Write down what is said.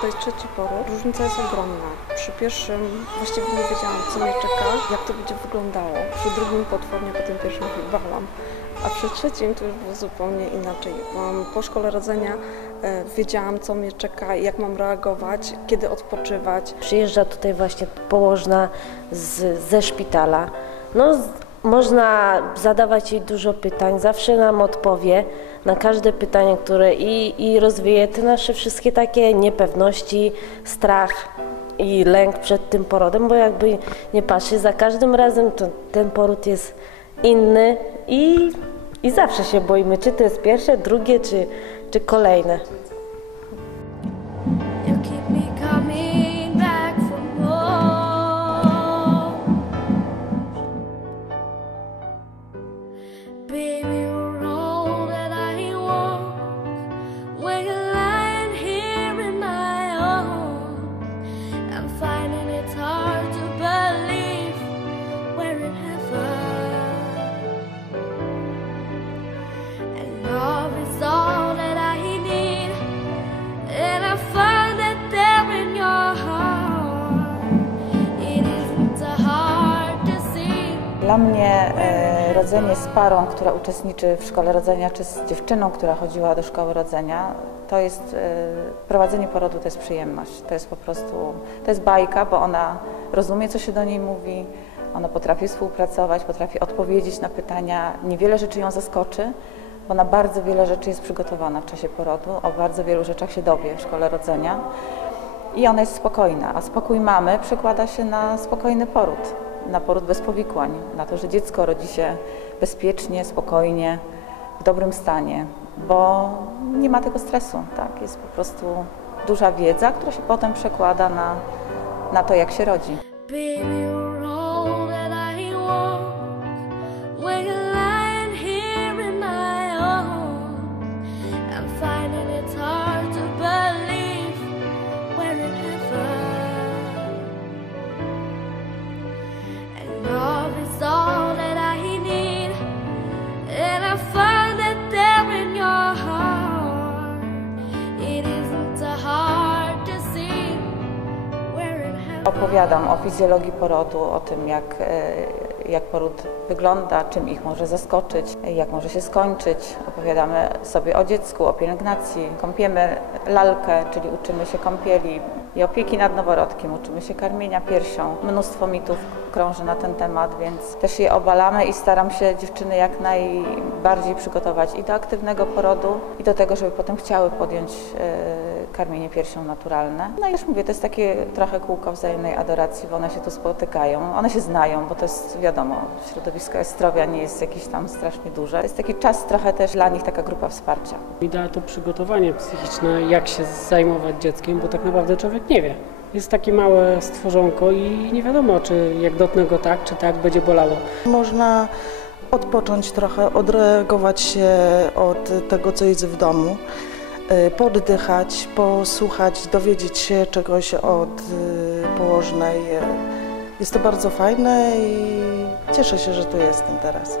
To jest trzeci poród. Różnica jest ogromna. Przy pierwszym właściwie nie wiedziałam, co mnie czeka, jak to będzie wyglądało. Przy drugim potwornie, po tym pierwszym się bałam. A przy trzecim to już było zupełnie inaczej. Po szkole rodzenia e, wiedziałam, co mnie czeka, jak mam reagować, kiedy odpoczywać. Przyjeżdża tutaj właśnie położna z, ze szpitala. No, można zadawać jej dużo pytań, zawsze nam odpowie na każde pytanie, które i, i rozwieje te nasze wszystkie takie niepewności, strach i lęk przed tym porodem, bo jakby nie patrzeć, za każdym razem to, ten poród jest inny i, i zawsze się boimy, czy to jest pierwsze, drugie, czy, czy kolejne. Dla mnie e, rodzenie z parą, która uczestniczy w szkole rodzenia, czy z dziewczyną, która chodziła do szkoły rodzenia, to jest e, prowadzenie porodu to jest przyjemność. To jest po prostu, to jest bajka, bo ona rozumie, co się do niej mówi, ona potrafi współpracować, potrafi odpowiedzieć na pytania. Niewiele rzeczy ją zaskoczy, bo na bardzo wiele rzeczy jest przygotowana w czasie porodu, o bardzo wielu rzeczach się dowie w szkole rodzenia. I ona jest spokojna, a spokój mamy przekłada się na spokojny poród, na poród bez powikłań, na to, że dziecko rodzi się bezpiecznie, spokojnie, w dobrym stanie, bo nie ma tego stresu, tak? Jest po prostu duża wiedza, która się potem przekłada na, na to, jak się rodzi. Opowiadam o fizjologii porodu, o tym, jak, e, jak poród wygląda, czym ich może zaskoczyć, jak może się skończyć. Opowiadamy sobie o dziecku, o pielęgnacji, kąpiemy lalkę, czyli uczymy się kąpieli i opieki nad noworodkiem, uczymy się karmienia piersią. Mnóstwo mitów krąży na ten temat, więc też je obalamy i staram się dziewczyny jak najbardziej przygotować i do aktywnego porodu, i do tego, żeby potem chciały podjąć e, karmienie piersią naturalne. No i już mówię, to jest takie trochę kółko wzajemnej adoracji, bo one się tu spotykają, one się znają, bo to jest wiadomo, środowisko Estrowia nie jest jakieś tam strasznie duże. To jest taki czas trochę też dla nich taka grupa wsparcia. Mi da to przygotowanie psychiczne, jak się zajmować dzieckiem, bo tak naprawdę człowiek nie wie. Jest takie małe stworzonko i nie wiadomo, czy jak dotknę go tak, czy tak będzie bolało. Można odpocząć trochę, odreagować się od tego, co jest w domu, y, poddychać, posłuchać, dowiedzieć się czegoś od y, położnej. Jest to bardzo fajne i cieszę się, że tu jestem teraz.